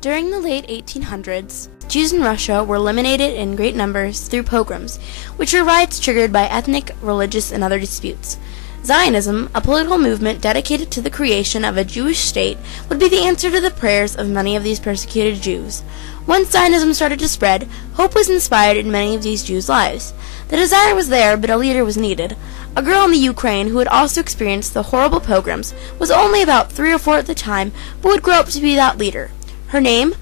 During the late 1800s, Jews in Russia were eliminated in great numbers through pogroms, which were riots triggered by ethnic, religious, and other disputes. Zionism, a political movement dedicated to the creation of a Jewish state, would be the answer to the prayers of many of these persecuted Jews. Once Zionism started to spread, hope was inspired in many of these Jews' lives. The desire was there, but a leader was needed. A girl in the Ukraine who had also experienced the horrible pogroms was only about 3 or 4 at the time, but would grow up to be that leader. Her name?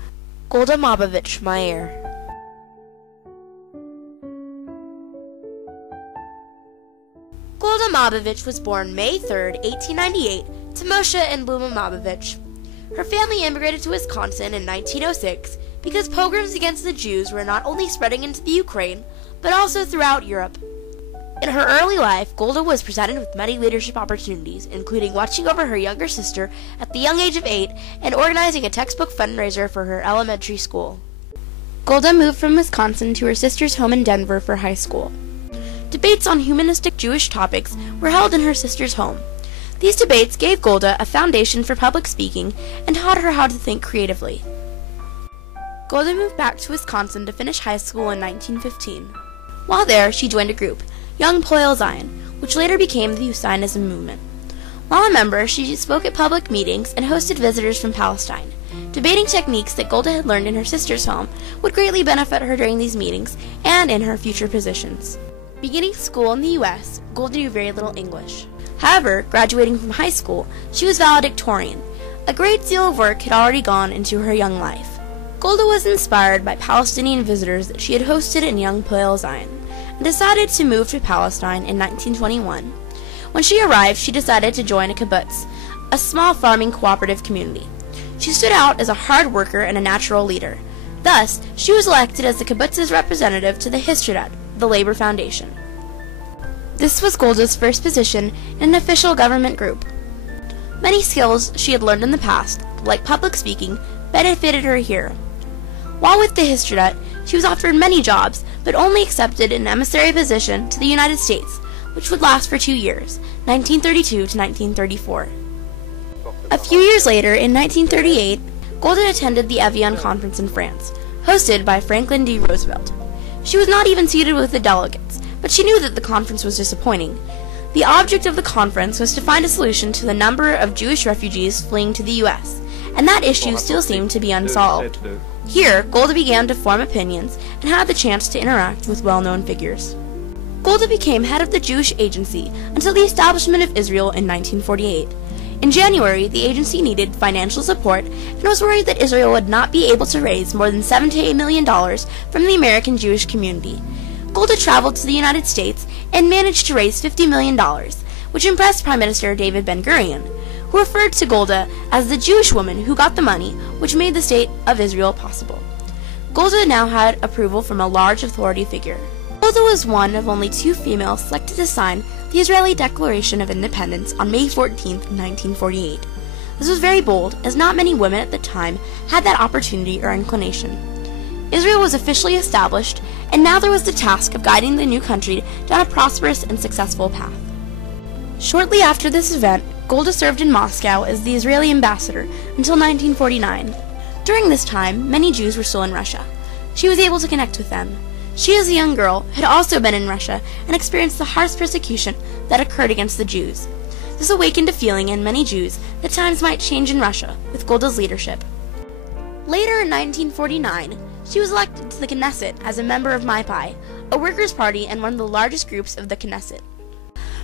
Golda Meir. Golda Meir was born May 3, 1898, to Moshe and Luma Mabovich. Her family immigrated to Wisconsin in 1906 because pogroms against the Jews were not only spreading into the Ukraine, but also throughout Europe. In her early life, Golda was presented with many leadership opportunities, including watching over her younger sister at the young age of 8 and organizing a textbook fundraiser for her elementary school. Golda moved from Wisconsin to her sister's home in Denver for high school. Debates on humanistic Jewish topics were held in her sister's home. These debates gave Golda a foundation for public speaking and taught her how to think creatively. Golda moved back to Wisconsin to finish high school in 1915. While there, she joined a group, Young Poale Zion, which later became the Zionism movement. While a member, she spoke at public meetings and hosted visitors from Palestine. Debating techniques that Golda had learned in her sister's home would greatly benefit her during these meetings and in her future positions. Beginning school in the U.S., Golda knew very little English. However, graduating from high school, she was valedictorian. A great deal of work had already gone into her young life. Golda was inspired by Palestinian visitors that she had hosted in Young Poale Zion, and decided to move to Palestine in 1921. When she arrived, she decided to join a kibbutz, a small farming cooperative community. She stood out as a hard worker and a natural leader. Thus, she was elected as the kibbutz's representative to the Histadrut, the labor foundation. This was Golda's first position in an official government group. Many skills she had learned in the past, like public speaking, benefited her here. While with the Histadrut, she was offered many jobs, but only accepted an emissary position to the United States, which would last for 2 years, 1932 to 1934. A few years later, in 1938, Golda attended the Evian Conference in France, hosted by Franklin D. Roosevelt. She was not even seated with the delegates, but she knew that the conference was disappointing. The object of the conference was to find a solution to the number of Jewish refugees fleeing to the U.S., and that issue still seemed to be unsolved. Here, Golda began to form opinions and had the chance to interact with well-known figures. Golda became head of the Jewish Agency until the establishment of Israel in 1948. In January, the agency needed financial support and was worried that Israel would not be able to raise more than $7 to $8 million from the American Jewish community. Golda traveled to the United States and managed to raise $50 million, which impressed Prime Minister David Ben-Gurion, who referred to Golda as the Jewish woman who got the money, which made the State of Israel possible. Golda now had approval from a large authority figure. Golda was one of only 2 females selected to sign the Israeli Declaration of Independence on May 14, 1948. This was very bold, as not many women at the time had that opportunity or inclination. Israel was officially established, and now there was the task of guiding the new country down a prosperous and successful path. Shortly after this event, Golda served in Moscow as the Israeli ambassador until 1949. During this time, many Jews were still in Russia. She was able to connect with them. She, as a young girl, had also been in Russia and experienced the harsh persecution that occurred against the Jews. This awakened a feeling in many Jews that times might change in Russia with Golda's leadership. Later in 1949, she was elected to the Knesset as a member of MyPi, a workers' party and one of the largest groups of the Knesset.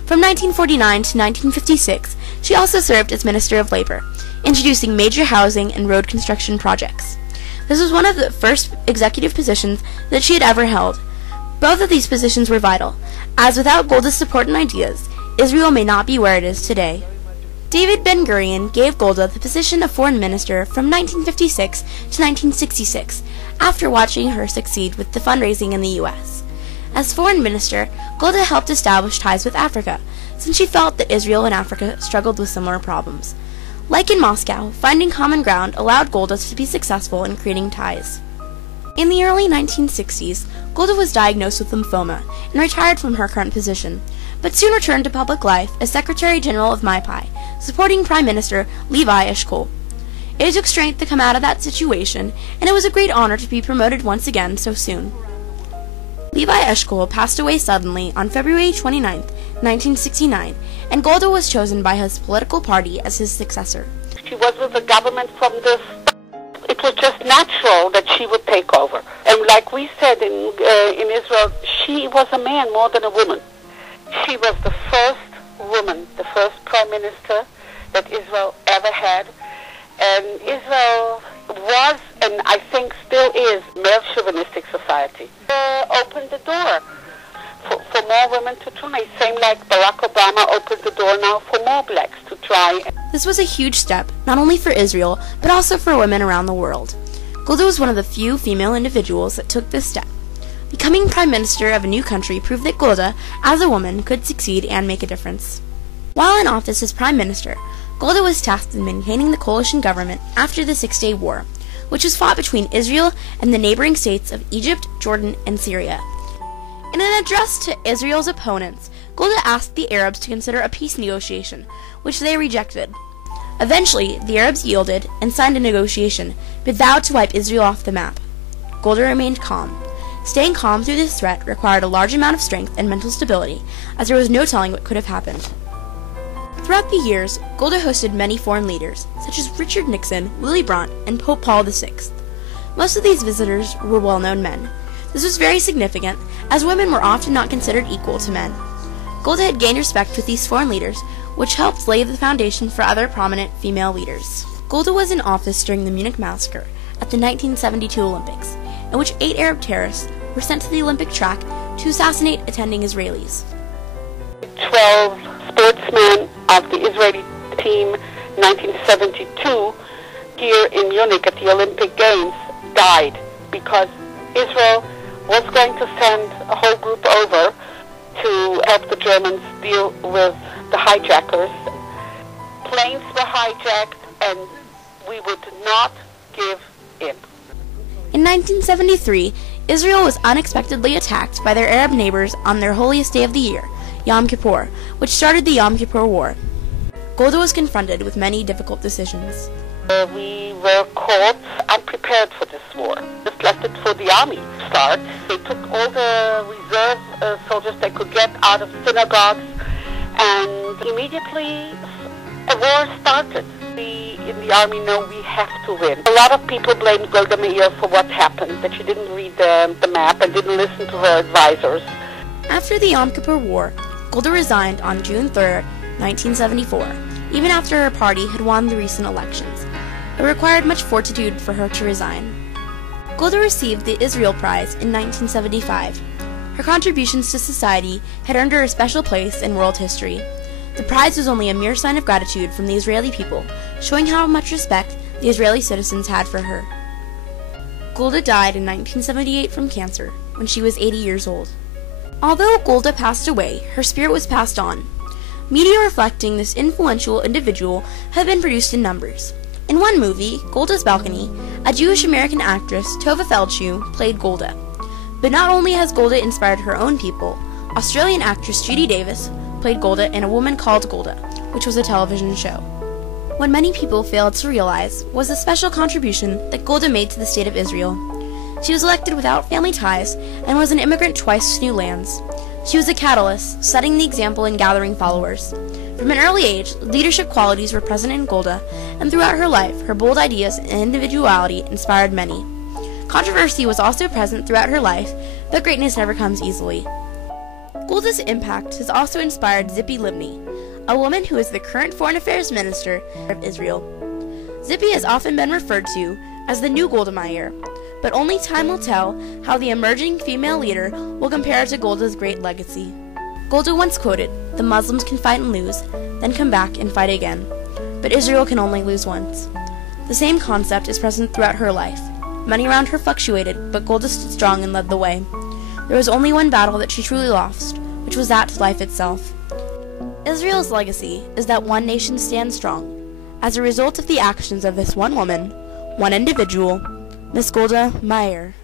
From 1949 to 1956, she also served as Minister of Labor, introducing major housing and road construction projects. This was one of the first executive positions that she had ever held. Both of these positions were vital, as without Golda's support and ideas, Israel may not be where it is today. David Ben-Gurion gave Golda the position of foreign minister from 1956 to 1966, after watching her succeed with the fundraising in the U.S. As foreign minister, Golda helped establish ties with Africa, since she felt that Israel and Africa struggled with similar problems. Like in Moscow, finding common ground allowed Golda to be successful in creating ties. In the early 1960s, Golda was diagnosed with lymphoma and retired from her current position, but soon returned to public life as Secretary General of MyPi, supporting Prime Minister Levi Eshkol. It took strength to come out of that situation, and it was a great honor to be promoted once again so soon. Levi Eshkol passed away suddenly on February 29, 1969, and Golda was chosen by his political party as his successor. She was with the government from the start. It was just natural that she would take over. And like we said in Israel, she was a man more than a woman. She was the first woman, the first prime minister that Israel ever had. And Israel was, and I think still is, male chauvinistic society. Opened the door for more women to try. Same like Barack Obama opened the door now for more blacks to try. This was a huge step, not only for Israel, but also for women around the world. Golda was one of the few female individuals that took this step. Becoming prime minister of a new country proved that Golda, as a woman, could succeed and make a difference. While in office as prime minister, Golda was tasked with maintaining the coalition government after the Six-Day War, which was fought between Israel and the neighboring states of Egypt, Jordan, and Syria. In an address to Israel's opponents, Golda asked the Arabs to consider a peace negotiation, which they rejected. Eventually, the Arabs yielded and signed a negotiation, but vowed to wipe Israel off the map. Golda remained calm. Staying calm through this threat required a large amount of strength and mental stability, as there was no telling what could have happened. Throughout the years, Golda hosted many foreign leaders, such as Richard Nixon, Willy Brandt, and Pope Paul VI. Most of these visitors were well-known men. This was very significant, as women were often not considered equal to men. Golda had gained respect with these foreign leaders, which helped lay the foundation for other prominent female leaders. Golda was in office during the Munich massacre at the 1972 Olympics, in which 8 Arab terrorists were sent to the Olympic track to assassinate attending Israelis. 12 sportsmen of the Israeli team, 1972, here in Munich at the Olympic Games, died because Israel was going to send a whole group over to help the Germans deal with the hijackers. Planes were hijacked, and we would not give in. In 1973, Israel was unexpectedly attacked by their Arab neighbors on their holiest day of the year, Yom Kippur, which started the Yom Kippur War. Golda was confronted with many difficult decisions. We were caught unprepared for this war. Just left it for the army to start. They took all the reserve soldiers they could get out of synagogues, and immediately a war started. We in the army know we have to win. A lot of people blame Golda Meir for what happened, that she didn't read the map and didn't listen to her advisors. After the Yom Kippur War, Golda resigned on June 3, 1974, even after her party had won the recent elections. It required much fortitude for her to resign. Golda received the Israel Prize in 1975. Her contributions to society had earned her a special place in world history. The prize was only a mere sign of gratitude from the Israeli people, showing how much respect the Israeli citizens had for her. Golda died in 1978 from cancer, when she was 80 years old. Although Golda passed away, her spirit was passed on. Media reflecting this influential individual have been produced in numbers. In one movie, Golda's Balcony, a Jewish-American actress, Tova Feldshuh, played Golda. But not only has Golda inspired her own people, Australian actress Judy Davis played Golda in A Woman Called Golda, which was a television show. What many people failed to realize was the special contribution that Golda made to the state of Israel. She was elected without family ties and was an immigrant twice to new lands. She was a catalyst, setting the example and gathering followers. From an early age, leadership qualities were present in Golda, and throughout her life, her bold ideas and individuality inspired many. Controversy was also present throughout her life, but greatness never comes easily. Golda's impact has also inspired Tzipi Livni, a woman who is the current Foreign Affairs Minister of Israel. Tzipi has often been referred to as the new Golda Meir, but only time will tell how the emerging female leader will compare to Golda's great legacy. Golda once quoted, "The Muslims can fight and lose, then come back and fight again. But Israel can only lose once." The same concept is present throughout her life. Many around her fluctuated, but Golda stood strong and led the way. There was only one battle that she truly lost, which was that to life itself. Israel's legacy is that one nation stands strong, as a result of the actions of this one woman, one individual, Miss Golda Meir.